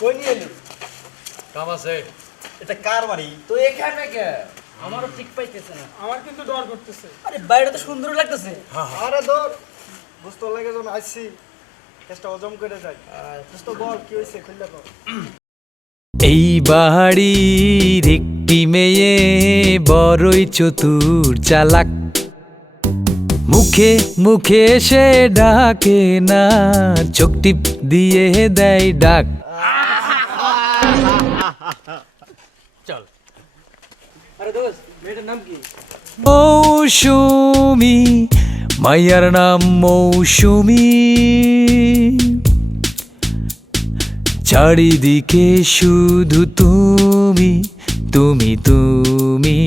কই নিয়ে এলি? কাম আছে। এটা কার বাড়ি? তো এখানে কে? আমারও ঠিক পাইতেছে না। আমার কিন্তু ডর করতেছে। আরে বাইরে তো সুন্দর লাগতেছে। আরে ধর বুঝতে লাগে যখন আসছি চেষ্টা হজম করে যাই। দোস্ত বল কি হয়েছে খুললে কর এই বাড়ির একটি মেয়ে বড়ই চতুর চালাক। মুখে মুখে সে ডাকে না চোখ টিপ দিয়ে দেয় ডাক। চল। আরে দোস্ত মেয়েটার নাম কি? মৌসুমি মাইয়ার নাম মৌসুমি। চারিদিকে শুধু তুমি তুমি তুমি।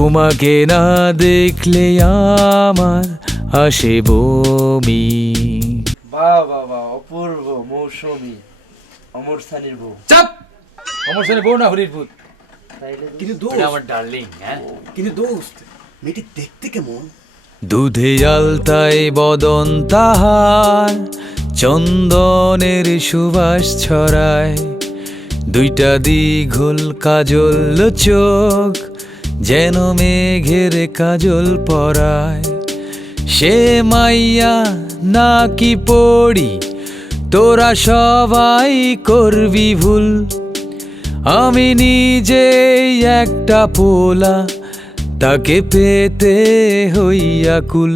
তোমাকে না দেখলে আমার আসে বমি। বাহ বাহ অপূর্ব মৌসুমী অমর সানির বউ। চাপ! আমার সঙ্গে বউ না হরির ভূত? কিন্তু আমার ডার্লিং হ্যাঁ? কিন্তু দোস্ত মেয়েটি দেখতে কেমন? দুধে আলতায় বদন তাহার চন্দনের সুবাস ছড়ায়। দুইটা দ্বিঘুল কাজল চোখ যেন মেঘের কাজল পরায়। সে মাইয়া নাকি পড়ি তোরা সবাই করবি ভুল। আমি নিজেই একটা পোলা তাকে পেতে হইয়া কুল।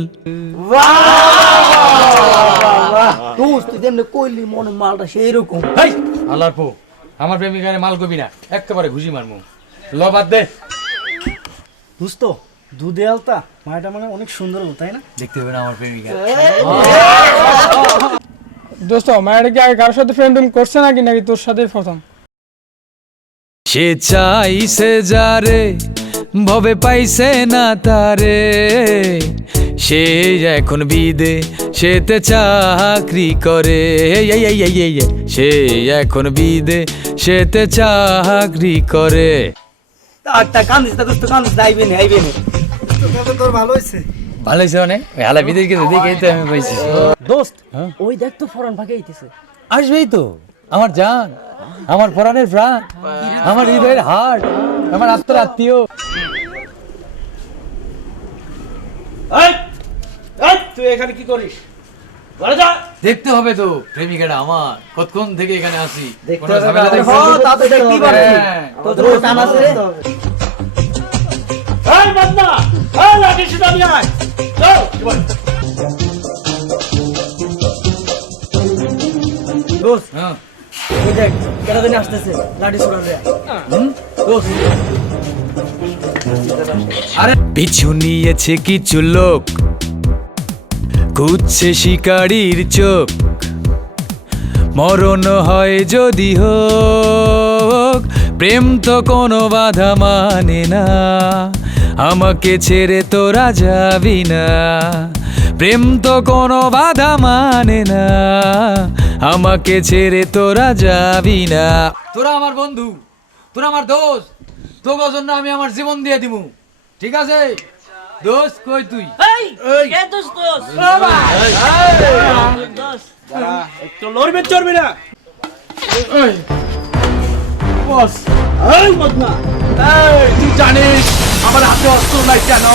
দোস্ত তুই যেমনি কইলি মনে মালটা সেই রকম পো আমার প্রেমিকারে মাল কবি না একেবারে ঘুষি মারমু। ল বাদ দে। দোস্ত দুধে আলতা মায়াটা মানে অনেক সুন্দর হলো তাই না? দেখতে হবে না আমার প্রেমিকা। দোস্ত মায়ের কি আগে কারোর সাথে ফ্রেন্ড করছে নাকি নাকি তোর সাথে প্রথম? সে চাইছে যারে ভবে পাইছে না তারে। সে এখন বিদে সেতে চাকরি করে। সে এখন বিদে সেতে চাকরি করে। একটা কান্দিস তা দোস্ত কান্দিস নি আইবে নি তোর ভালো হয়েছে ভালো হয়েছে অনেক হালা বিদেশ গেছে দেখেই তো আমি পাইছি দোস্ত ওই দেখ তো ফরান ফাঁকে আইতেছে। আসবেই তো। আমার জান আমার পরাণের প্রাণ আমার হৃদয়ের হার্ট আমার আত্মার আত্মীয় তুই এখানে কি করিস? দেখতে হবে তো প্রেমিকাটা আমার। কতক্ষণ থেকে এখানে আসি দেখতে হবে ঝামেলা আরে দেখছি? হ্যাঁ। হ্যাঁ। হ্যাঁ। দোস্ত পিছু নিয়েছে কিছু লোক। খুঁজছে শিকারির চোখ। মরণ হয় যদি হোক, প্রেম তো কোনো বাধা মানে না। আমাকে ছেড়ে তোরা যাবি না প্রেম তো কোনো বাধা মানে না। আমাকে ছেড়ে তোরা যাবি না তোরা আমার বন্ধু, তোরা আমার দোষ। তোর জন্য আমি আমার জীবন দিয়ে দিব। ঠিক আছে? দোস্ত কই তুই এই কে দোস্ত দোস্ত দোস্ত একটু লড়বে চড়বে না বস এই বদনা তুই জানিস আমার হাতে অস্ত্র নাই কেন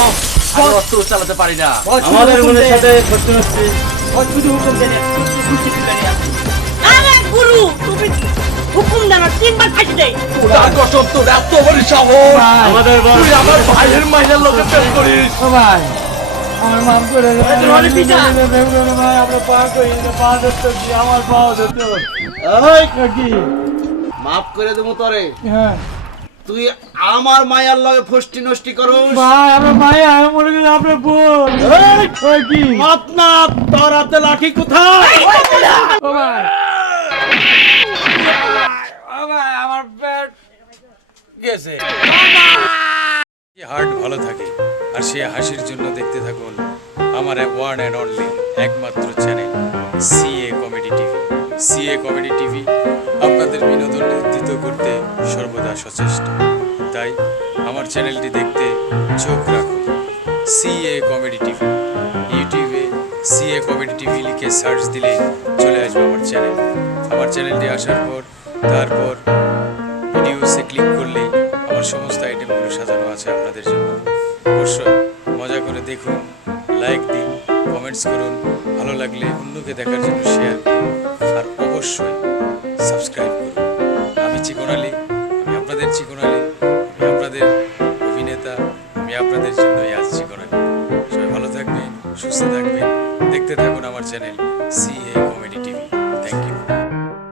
আমি অস্ত্র চালাতে পারি না আমাদের মনের সাথে হুকুম দেন আরে গুরু তুমি হুকুম দেন তিনবার তার কসম তোর এত বড় সাহস। আমাদের তুই আমার ভাইয়ের মাইনের লোকে প্রেম করিস। ভাই। আমার মাফ করে দে তোমাদের পিতা। ভাই আমরা পা করি পা ধরতে আমার পা ধরতে হবে। কি মাফ করে দেবো তরে। হ্যাঁ। তুই আমার মায়ার লগে ফষ্টি নষ্টি করো ভাই আমরা মায়া আমি মনে করি আপনার বোন। কি? তোর হাতে লাঠি কোথায়? ও ভাই। গেছে। হার্ট ভালো থাকে, আর সে হাসির জন্য দেখতে থাকুন আমার ওয়ান অ্যান্ড অনলি একমাত্র channel CA comedy TV CA comedy TV আপনাদের বিনোদন নির্দিত করতে সর্বদা সচেষ্ট। তাই আমার চ্যানেলটি দেখতে চোখ রাখুন। সিএ কমেডি টিভি ইউটিউবে সিএ কমেডি টিভি লিখে সার্চ দিলে চলে আসবে আমার চ্যানেল আমার চ্যানেলটি আসার পর, তারপর আইটেমগুলো সাজানো আছে আপনাদের জন্য। অবশ্যই মজা করে দেখুন লাইক দিন কমেন্টস করুন। ভালো লাগলে অন্যকে দেখার জন্য শেয়ার করুন। আর অবশ্যই সাবস্ক্রাইব করুন। আমি চিকন আলী, আমি আপনাদের চিকন আলী, আমি আপনাদের অভিনেতা, আমি আপনাদের জন্যই আজ চিকন আলী। সবাই ভালো থাকবেন, সুস্থ থাকবেন। দেখতে থাকুন আমার চ্যানেল সি এ